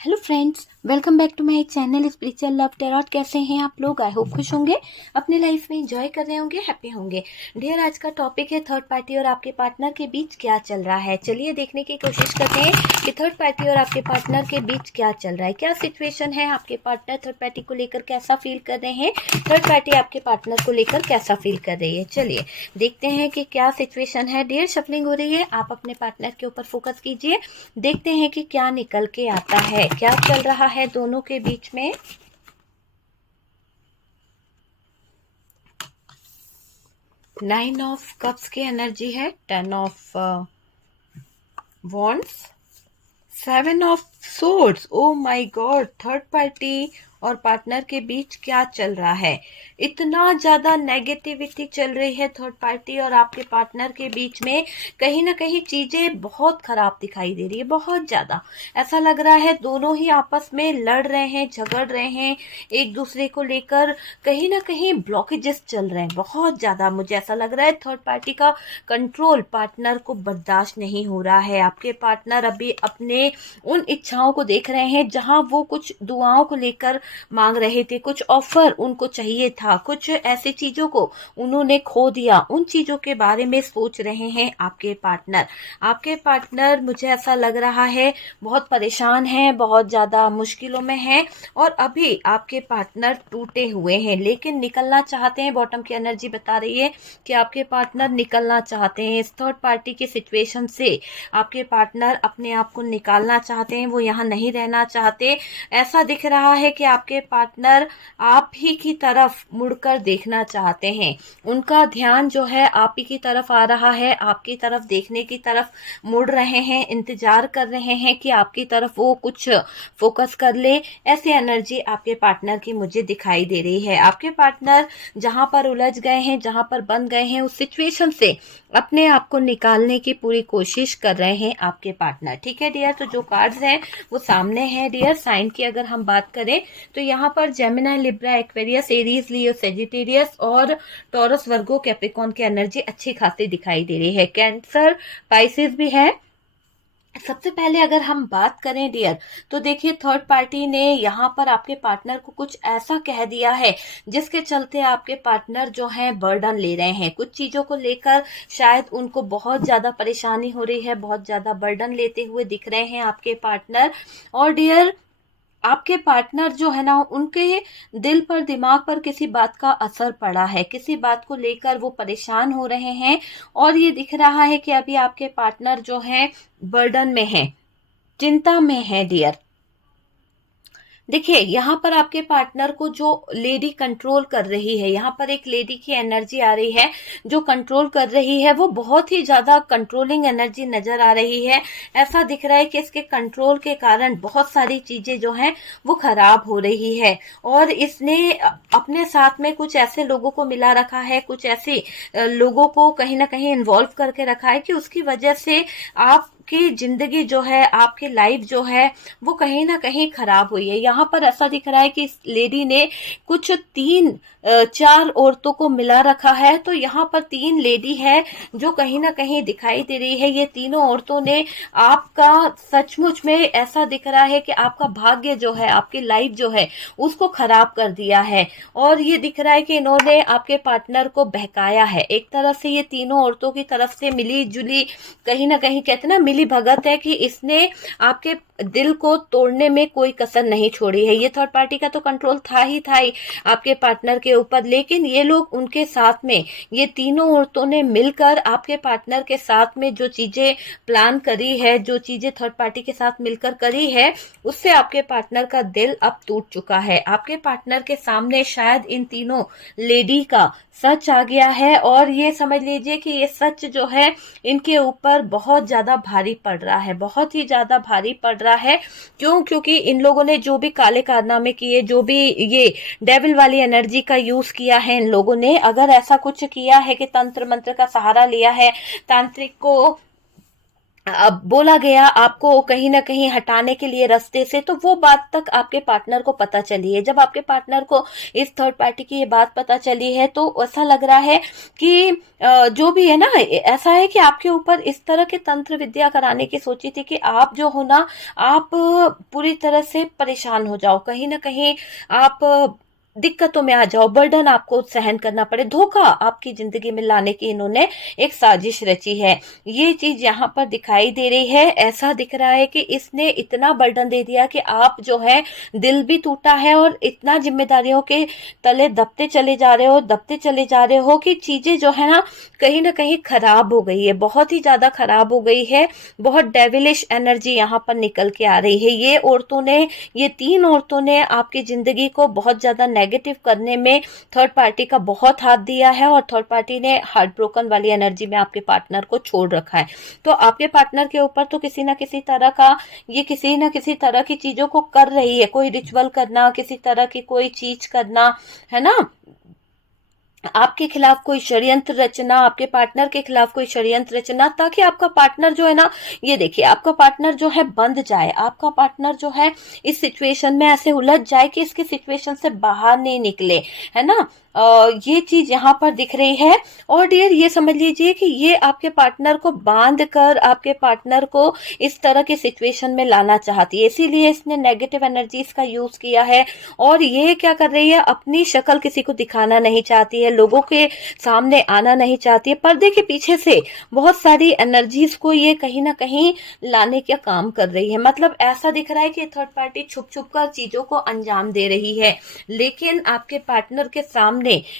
Hello friends, welcome back to my channel spiritual love tarot. कैसे हैं आप लोग? आई होप खुश होंगे, अपने लाइफ में एंजॉय कर रहे होंगे, हैप्पी होंगे। डियर, आज का टॉपिक है थर्ड पार्टी और आपके पार्टनर के बीच क्या चल रहा है। चलिए देखने की कोशिश करते हैं कि थर्ड पार्टी और आपके पार्टनर के बीच क्या चल रहा है, क्या सिचुएशन है। आपके पार्टनर थर्ड पार्टी को लेकर कैसा फील कर रहे हैं, थर्ड पार्टी आपके पार्टनर को लेकर कैसा फील कर रही है। चलिए देखते हैं कि क्या सिचुएशन है। डियर, शफलिंग हो रही है, आप अपने पार्टनर के ऊपर फोकस कीजिए। देखते हैं कि क्या निकल के आता है, क्या चल रहा है दोनों के बीच में। नाइन ऑफ कप्स की एनर्जी है, 10 of wands, 7 of swords. Oh my God, third party और पार्टनर के बीच क्या चल रहा है। इतना ज्यादा नेगेटिविटी चल रही है थर्ड पार्टी और आपके पार्टनर के बीच में। कहीं ना कहीं चीजें बहुत खराब दिखाई दे रही है, बहुत ज्यादा। ऐसा लग रहा है दोनों ही आपस में लड़ रहे हैं, झगड़ रहे हैं एक दूसरे को लेकर। कहीं ना कहीं ब्लॉकेजेस चल रहे हैं बहुत ज्यादा। मुझे ऐसा लग रहा है थर्ड पार्टी का कंट्रोल पार्टनर को बर्दाश्त नहीं हो रहा है। आपके पार्टनर अभी अपने उन इच्छाओं को देख रहे हैं, जहां वो कुछ दुआओं को लेकर मांग रहे थे, कुछ ऑफर उनको चाहिए था, कुछ ऐसी चीजों को उन्होंने खो दिया, उन चीजों के बारे में सोच रहे हैं आपके पार्टनर। आपके पार्टनर, मुझे ऐसा लग रहा है, बहुत परेशान है, बहुत ज्यादा मुश्किलों में है। और अभी आपके पार्टनर टूटे हुए हैं, लेकिन निकलना चाहते हैं। बॉटम की एनर्जी बता रही है कि आपके पार्टनर निकलना चाहते हैं इस थर्ड पार्टी की सिचुएशन से। आपके पार्टनर अपने आप को निकालना चाहते हैं, वो यहाँ नहीं रहना चाहते। ऐसा दिख रहा है कि आपके पार्टनर आप ही की तरफ मुड़कर देखना चाहते हैं। उनका ध्यान जो है आप ही की तरफ आ रहा है, आपकी तरफ देखने की तरफ मुड़ रहे हैं, इंतजार कर रहे हैं कि आपकी तरफ वो कुछ फोकस कर ले। ऐसी एनर्जी आपके पार्टनर की मुझे दिखाई दे रही है। आपके पार्टनर जहां पर उलझ गए हैं, जहां पर बंद गए हैं, उस सिचुएशन से अपने आप को निकालने की पूरी कोशिश कर रहे हैं आपके पार्टनर। ठीक है डियर, तो जो कार्ड्स हैं वो सामने हैं। डियर, साइन की अगर हम बात करें तो यहाँ पर जेमिनी, लिब्रा, एक्वेरियस, एरीज, लियो, सेजिटेरियस और टॉरस, वर्गो, कैप्रिकॉर्न की एनर्जी अच्छी खासी दिखाई दे रही है। कैंसर, पाइसेस भी है। सबसे पहले अगर हम बात करें डियर, तो देखिए थर्ड पार्टी ने यहाँ पर आपके पार्टनर को कुछ ऐसा कह दिया है जिसके चलते आपके पार्टनर जो है बर्डन ले रहे हैं कुछ चीजों को लेकर। शायद उनको बहुत ज्यादा परेशानी हो रही है, बहुत ज्यादा बर्डन लेते हुए दिख रहे हैं आपके पार्टनर। और डियर, आपके पार्टनर जो है ना, उनके दिल पर, दिमाग पर किसी बात का असर पड़ा है, किसी बात को लेकर वो परेशान हो रहे हैं। और ये दिख रहा है कि अभी आपके पार्टनर जो है बर्डन में है, चिंता में है डियर। देखिए यहाँ पर आपके पार्टनर को जो लेडी कंट्रोल कर रही है, यहाँ पर एक लेडी की एनर्जी आ रही है जो कंट्रोल कर रही है। वो बहुत ही ज्यादा कंट्रोलिंग एनर्जी नजर आ रही है। ऐसा दिख रहा है कि इसके कंट्रोल के कारण बहुत सारी चीजें जो हैं वो खराब हो रही है। और इसने अपने साथ में कुछ ऐसे लोगों को मिला रखा है, कुछ ऐसे लोगों को कहीं ना कहीं इन्वॉल्व करके रखा है कि उसकी वजह से आपकी जिंदगी जो है, आपकी लाइफ जो है वो कहीं ना कहीं खराब हुई है। यहाँ पर ऐसा दिख रहा है कि इस लेडी ने कुछ तीन चार औरतों को मिला रखा है। तो यहाँ पर तीन लेडी है जो कहीं ना कहीं दिखाई दे रही है। ये तीनों औरतों ने आपका, सचमुच में ऐसा दिख रहा है कि आपका भाग्य जो है, आपकी लाइफ जो है उसको खराब कर दिया है। और ये दिख रहा है कि इन्होंने आपके पार्टनर को बहकाया है। एक तरह से ये तीनों औरतों की तरफ से मिली जुली, कहीं ना कहीं कहते हैं ना, मिली भगत है कि इसने आपके दिल को तोड़ने में कोई कसर नहीं छोड़ी है। ये थर्ड पार्टी का तो कंट्रोल था ही आपके पार्टनर के ऊपर, लेकिन ये लोग उनके साथ में, ये तीनों औरतों ने मिलकर आपके पार्टनर के साथ में जो चीजें प्लान करी है, जो चीजें थर्ड पार्टी के साथ मिलकर करी है, उससे आपके पार्टनर का दिल अब टूट चुका है। आपके पार्टनर के सामने शायद इन तीनों लेडी का सच आ गया है। और ये समझ लीजिए कि ये सच जो है इनके ऊपर बहुत ज्यादा भारी पड़ रहा है, बहुत ही ज्यादा भारी पड़ रहा है। क्यों? क्योंकि इन लोगों ने जो भी काले कारनामे किए, जो भी ये डेविल वाली एनर्जी का यूज किया है इन लोगों ने, अगर ऐसा कुछ किया है कि तंत्र मंत्र का सहारा लिया है, तांत्रिक को अब बोला गया आपको कहीं ना कहीं हटाने के लिए रास्ते से, तो वो बात तक आपके पार्टनर को पता चली है। जब आपके पार्टनर को इस थर्ड पार्टी की ये बात पता चली है तो ऐसा लग रहा है कि जो भी है ना, ऐसा है कि आपके ऊपर इस तरह के तंत्र विद्या कराने की सोची थी कि आप जो हो ना, आप पूरी तरह से परेशान हो जाओ, कहीं ना कहीं आप दिक्कतों में आ जाओ, बर्डन आपको सहन करना पड़े, धोखा आपकी जिंदगी में लाने की इन्होंने एक साजिश रची है। ये चीज यहाँ पर दिखाई दे रही है। ऐसा दिख रहा है कि इसने इतना बर्डन दे दिया कि आप जो है, दिल भी टूटा है और इतना जिम्मेदारियों के तले दबते चले जा रहे हो कि चीजें जो है ना कहीं खराब हो गई है, बहुत ही ज्यादा खराब हो गई है। बहुत डेविलिश एनर्जी यहाँ पर निकल के आ रही है। ये 3 औरतों ने आपकी जिंदगी को बहुत ज्यादा नेगेटिव करने में थर्ड पार्टी का बहुत हाथ दिया है, और थर्ड पार्टी ने हार्ट ब्रोकन वाली एनर्जी में आपके पार्टनर को छोड़ रखा है। तो आपके पार्टनर के ऊपर तो किसी ना किसी तरह का, ये किसी ना किसी तरह की चीजों को कर रही है, कोई रिचुअल करना, किसी तरह की कोई चीज करना, है ना, आपके खिलाफ कोई षड्यंत्र रचना, आपके पार्टनर के खिलाफ कोई षड्यंत्र रचना, ताकि आपका पार्टनर जो है ना, ये देखिए, आपका पार्टनर जो है बंद जाए, आपका पार्टनर जो है इस सिचुएशन में ऐसे उलझ जाए कि इसके सिचुएशन से बाहर नहीं निकले, है ना। ये चीज यहाँ पर दिख रही है। और डियर, ये समझ लीजिए कि ये आपके पार्टनर को बांध कर आपके पार्टनर को इस तरह के सिचुएशन में लाना चाहती है, इसीलिए इसने नेगेटिव एनर्जीज का यूज किया है। और ये क्या कर रही है, अपनी शक्ल किसी को दिखाना नहीं चाहती है, लोगों के सामने आना नहीं चाहती है, पर्दे के पीछे से बहुत सारी एनर्जीज को ये कहीं ना कहीं लाने का काम कर रही है। मतलब ऐसा दिख रहा है कि थर्ड पार्टी छुप छुप कर चीजों को अंजाम दे रही है, लेकिन आपके पार्टनर के सामने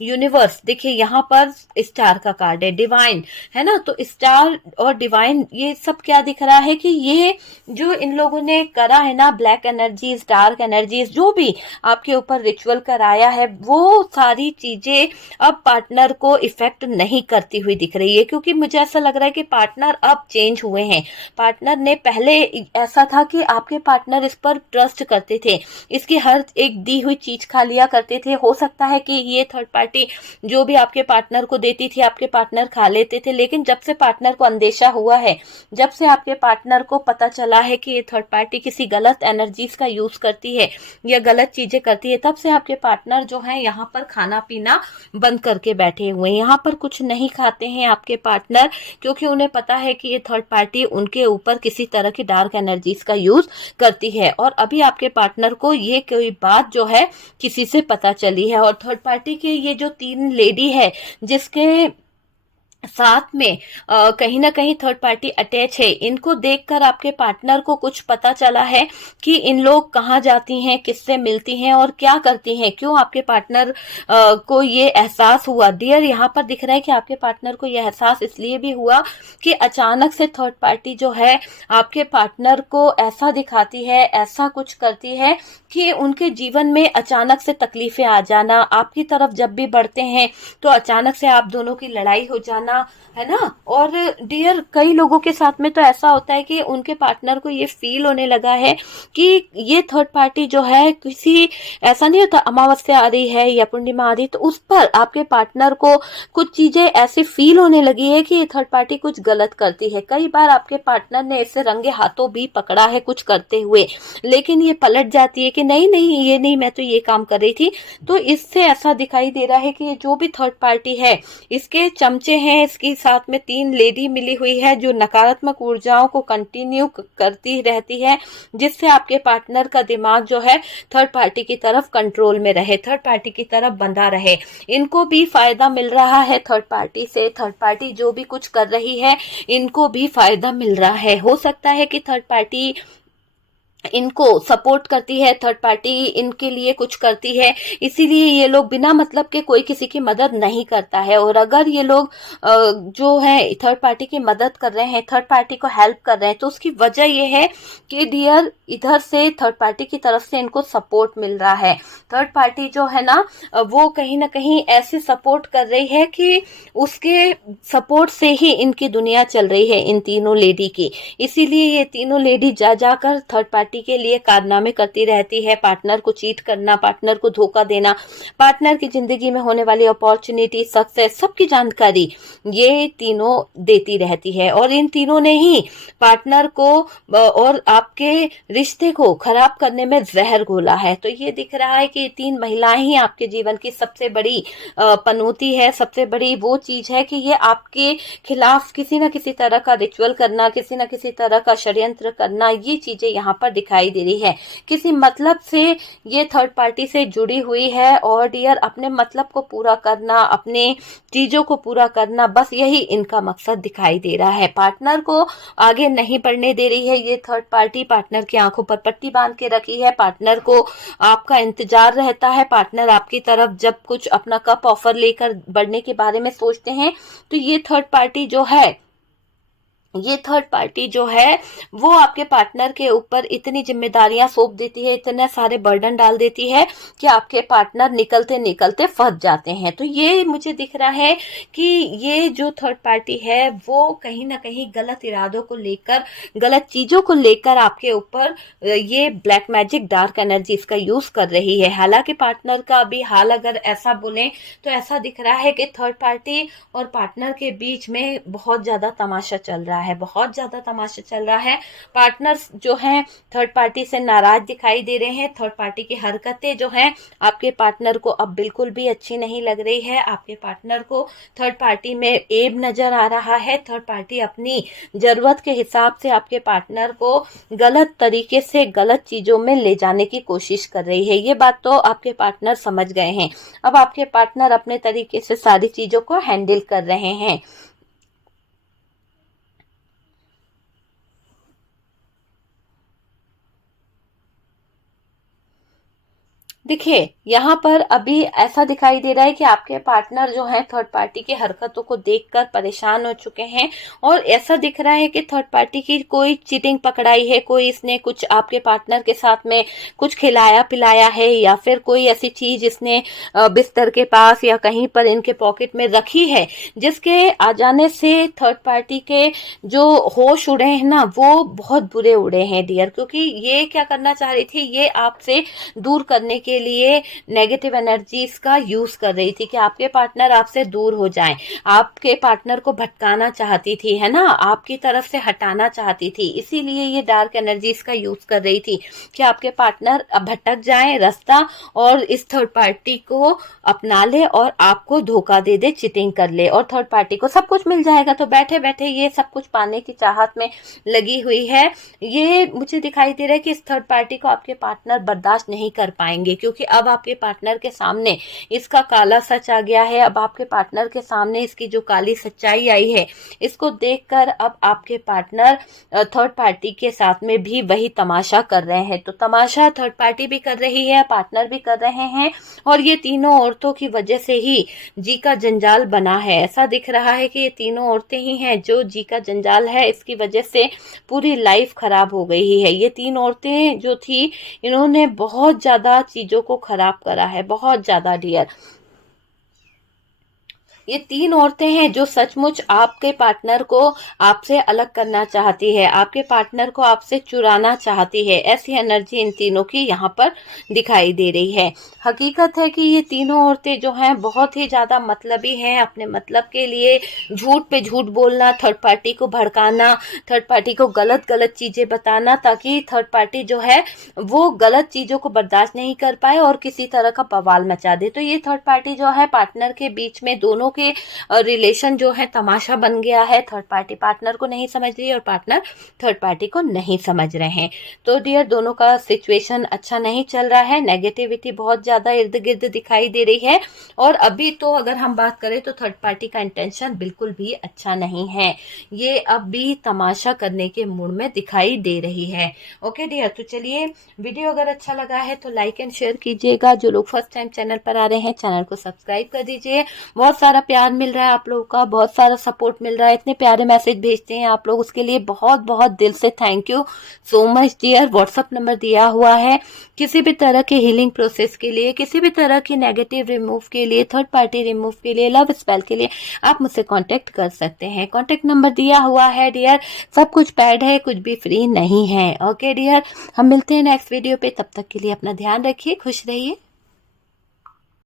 यूनिवर्स, देखिए यहाँ पर स्टार का कार्ड है, डिवाइन, है ना, तो स्टार और डिवाइन ये सब क्या दिख रहा है कि ये जो इन लोगों ने करा है ना, ब्लैक एनर्जीज, डार्क एनर्जीज, जो भी आपके ऊपर रिचुअल कराया है, वो सारी चीजें अब पार्टनर को इफेक्ट नहीं करती हुई दिख रही है। क्योंकि मुझे ऐसा लग रहा है कि पार्टनर अब चेंज हुए हैं। पार्टनर ने पहले ऐसा था कि आपके पार्टनर इस पर ट्रस्ट करते थे, इसकी हर एक दी हुई चीज खा लिया करते थे। हो सकता है कि ये थर्ड पार्टी जो भी आपके पार्टनर को देती थी, आपके पार्टनर खा लेते थे, लेकिन जब से पार्टनर को अंदेशा हुआ है, जब से आपके पार्टनर को पता चला है कि ये थर्ड पार्टी किसी गलत एनर्जीज का यूज करती है या गलत चीजें करती है, तब से आपके पार्टनर जो है यहाँ पर खाना पीना बंद करके बैठे हुए हैं। यहाँ पर कुछ नहीं खाते हैं आपके पार्टनर, क्योंकि उन्हें पता है कि ये थर्ड पार्टी उनके ऊपर किसी तरह की डार्क एनर्जीज का यूज करती है। और अभी आपके पार्टनर को ये कोई बात जो है किसी से पता चली है, और थर्ड पार्टी के ये जो 3 लेडी है जिसके साथ में कहीं ना कहीं थर्ड पार्टी अटैच है, इनको देखकर आपके पार्टनर को कुछ पता चला है कि इन लोग कहाँ जाती हैं, किससे मिलती हैं और क्या करती हैं। क्यों आपके पार्टनर को ये एहसास हुआ? डियर, यहाँ पर दिख रहा है कि आपके पार्टनर को यह एहसास इसलिए भी हुआ कि अचानक से थर्ड पार्टी जो है आपके पार्टनर को ऐसा दिखाती है, ऐसा कुछ करती है कि उनके जीवन में अचानक से तकलीफें आ जाना, आपकी तरफ जब भी बढ़ते हैं तो अचानक से आप दोनों की लड़ाई हो जाना, है ना। और डियर, कई लोगों के साथ में तो ऐसा होता है कि उनके पार्टनर को ये फील होने लगा है कि ये थर्ड पार्टी जो है किसी, ऐसा नहीं होता अमावस्या आ रही है या पूर्णिमा आ रही, तो उस पर आपके पार्टनर को कुछ चीजें ऐसी फील होने लगी है कि ये थर्ड पार्टी कुछ गलत करती है। कई बार आपके पार्टनर ने इसे रंगे हाथों भी पकड़ा है कुछ करते हुए, लेकिन ये पलट जाती है कि नहीं नहीं, ये नहीं, मैं तो ये काम कर रही थी। तो इससे ऐसा दिखाई दे रहा है कि ये जो भी थर्ड पार्टी है, इसके चमचे हैं, इसके साथ में 3 लेडी मिली हुई है जो नकारात्मक ऊर्जाओं को कंटिन्यू करती रहती है, जिससे आपके पार्टनर का दिमाग जो है थर्ड पार्टी की तरफ कंट्रोल में रहे, थर्ड पार्टी की तरफ बंधा रहे। इनको भी फायदा मिल रहा है थर्ड पार्टी से, थर्ड पार्टी जो भी कुछ कर रही है इनको भी फायदा मिल रहा है। हो सकता है कि थर्ड पार्टी इनको सपोर्ट करती है, थर्ड पार्टी इनके लिए कुछ करती है, इसीलिए ये लोग बिना मतलब के कोई किसी की मदद नहीं करता है। और अगर ये लोग जो है थर्ड पार्टी की मदद कर रहे हैं, थर्ड पार्टी को हेल्प कर रहे हैं, तो उसकी वजह ये है कि डियर, इधर से थर्ड पार्टी की तरफ से इनको सपोर्ट मिल रहा है। थर्ड पार्टी जो है ना, वो कहीं ना कहीं ऐसे सपोर्ट कर रही है कि उसके सपोर्ट से ही इनकी दुनिया चल रही है, इन तीनों लेडी की। इसीलिए ये तीनों लेडी जा जाकर थर्ड पार्टी पार्टी के लिए कारनामे करती रहती है, पार्टनर को चीट करना, पार्टनर को धोखा देना, पार्टनर की जिंदगी में होने वाली अपॉर्चुनिटी, सक्सेस, सबकी जानकारी ये तीनों देती रहती है। और इन तीनों ने ही पार्टनर को और आपके रिश्ते को खराब करने में जहर घोला है। तो ये दिख रहा है कि ये तीन महिलाएं ही आपके जीवन की सबसे बड़ी पनौती है, सबसे बड़ी वो चीज है कि ये आपके खिलाफ किसी न किसी तरह का रिचुअल करना, किसी न किसी तरह का षड्यंत्र करना, ये चीजें यहाँ पर दिखाई दे रही है। किसी मतलब से ये थर्ड पार्टी से जुड़ी हुई है और डियर अपने मतलब को पूरा करना, अपने चीजों को पूरा करना, बस यही इनका मकसद दिखाई दे रहा है। पार्टनर को आगे नहीं बढ़ने दे रही है ये थर्ड पार्टी, पार्टनर की आंखों पर पट्टी बांध के रखी है, पार्टनर को आपका इंतजार रहता है, पार्टनर आपकी तरफ जब कुछ अपना कप ऑफर लेकर बढ़ने के बारे में सोचते हैं तो ये थर्ड पार्टी जो है वो आपके पार्टनर के ऊपर इतनी जिम्मेदारियां सौंप देती है, इतने सारे बर्डन डाल देती है कि आपके पार्टनर निकलते निकलते फंस जाते हैं। तो ये मुझे दिख रहा है कि ये जो थर्ड पार्टी है वो कहीं ना कहीं गलत इरादों को लेकर, गलत चीजों को लेकर आपके ऊपर ये ब्लैक मैजिक, डार्क एनर्जी इसका यूज कर रही है। हालांकि पार्टनर का अभी हाल अगर ऐसा बोले तो ऐसा दिख रहा है कि थर्ड पार्टी और पार्टनर के बीच में बहुत ज्यादा तमाशा चल रहा है, बहुत ज्यादा तमाशा चल रहा है। पार्टनर्स जो हैं थर्ड पार्टी से नाराज दिखाई दे रहे हैं। थर्ड पार्टी की हरकतें जो हैं आपके पार्टनर को अब बिल्कुल भी अच्छी नहीं लग रही है। आपके पार्टनर को थर्ड पार्टी में ऐब नजर आ रहा है। थर्ड पार्टी अपनी जरूरत के हिसाब से आपके पार्टनर को गलत तरीके से गलत चीजों में ले जाने की कोशिश कर रही है। ये बात तो आपके पार्टनर समझ गए हैं। अब आपके पार्टनर अपने तरीके से सारी चीजों को हैंडल कर रहे हैं। देखिए यहाँ पर अभी ऐसा दिखाई दे रहा है कि आपके पार्टनर जो है थर्ड पार्टी की हरकतों को देखकर परेशान हो चुके हैं और ऐसा दिख रहा है कि थर्ड पार्टी की कोई चीटिंग पकड़ाई है, कोई इसने कुछ आपके पार्टनर के साथ में कुछ खिलाया पिलाया है या फिर कोई ऐसी चीज इसने बिस्तर के पास या कहीं पर इनके पॉकेट में रखी है जिसके आ जाने से थर्ड पार्टी के जो होश उड़े हैं ना वो बहुत बुरे उड़े हैं डियर। क्योंकि ये क्या करना चाह रही थी, ये आपसे दूर करने के लिए नेगेटिव एनर्जीज का यूज कर रही थी कि आपके पार्टनर आपसे दूर हो जाएं, आपके पार्टनर को भटकाना चाहती थी, है ना, आपकी तरफ से हटाना चाहती थी। इसीलिए ये डार्क एनर्जीज का यूज कर रही थी कि आपके पार्टनर भटक जाएं रास्ता और इस थर्ड पार्टी को अपना ले और आपको धोखा दे दे, चिटिंग कर ले और थर्ड पार्टी को सब कुछ मिल जाएगा। तो बैठे बैठे ये सब कुछ पाने की चाहत में लगी हुई है। ये मुझे दिखाई दे रहा है कि इस थर्ड पार्टी को आपके पार्टनर बर्दाश्त नहीं कर पाएंगे क्योंकि अब आपके पार्टनर के सामने इसका काला सच आ गया है। अब आपके पार्टनर के सामने इसकी जो काली सच्चाई आई है इसको देखकर अब आपके पार्टनर थर्ड पार्टी के साथ में भी वही तमाशा कर रहे हैं। तो तमाशा थर्ड पार्टी भी कर रही है, पार्टनर भी कर रहे हैं और ये तीनों औरतों की वजह से ही जी का जंजाल बना है। ऐसा दिख रहा है कि ये तीनों औरतें ही हैं जो जी का जंजाल है, इसकी वजह से पूरी लाइफ खराब हो गई है। ये तीन औरतें जो थी इन्होंने बहुत ज्यादा चीजों को खराब करा है, बहुत ज्यादा डियर। ये तीन औरतें हैं जो सचमुच आपके पार्टनर को आपसे अलग करना चाहती है, आपके पार्टनर को आपसे चुराना चाहती है। ऐसी एनर्जी इन तीनों की यहाँ पर दिखाई दे रही है। हकीकत है कि ये तीनों औरतें जो हैं बहुत ही ज्यादा मतलबी हैं, अपने मतलब के लिए झूठ पे झूठ बोलना, थर्ड पार्टी को भड़काना, थर्ड पार्टी को गलत गलत चीजें बताना ताकि थर्ड पार्टी जो है वो गलत चीजों को बर्दाश्त नहीं कर पाए और किसी तरह का बवाल मचा दे। तो ये थर्ड पार्टी जो है पार्टनर के बीच में दोनों के रिलेशन जो है तमाशा बन गया है। थर्ड पार्टी पार्टनर को नहीं समझ रही और पार्टनर थर्ड पार्टी को नहीं समझ रहे हैं। तो डियर दोनों का सिचुएशन अच्छा नहीं चल रहा है, नेगेटिविटी बहुत ज्यादा इर्द गिर्द दिखाई दे रही है और अभी तो अगर हम बात करें तो थर्ड पार्टी का इंटेंशन बिल्कुल भी अच्छा नहीं है, ये अब भी तमाशा करने के मूड में दिखाई दे रही है। ओके डियर, तो चलिए वीडियो अगर अच्छा लगा है तो लाइक एंड शेयर कीजिएगा। जो लोग फर्स्ट टाइम चैनल पर आ रहे हैं चैनल को सब्सक्राइब कर दीजिए। बहुत सारा प्यार मिल रहा है आप लोगों का, बहुत सारा सपोर्ट मिल रहा है, इतने प्यारे मैसेज भेजते हैं आप लोग, उसके लिए बहुत बहुत दिल से thank you so much dear. WhatsApp number दिया हुआ है, किसी भी तरह के हीलिंग प्रोसेस के लिए, किसी भी तरह की नेगेटिव रिमूव के लिए, थर्ड पार्टी रिमूव के लिए, लव स्पेल के लिए आप मुझसे कांटेक्ट कर सकते हैं। कांटेक्ट नंबर दिया हुआ है डियर। सब कुछ पैड है, कुछ भी फ्री नहीं है। ओके डियर, हम मिलते हैं नेक्स्ट वीडियो पे, तब तक के लिए अपना ध्यान रखिए, खुश रहिए।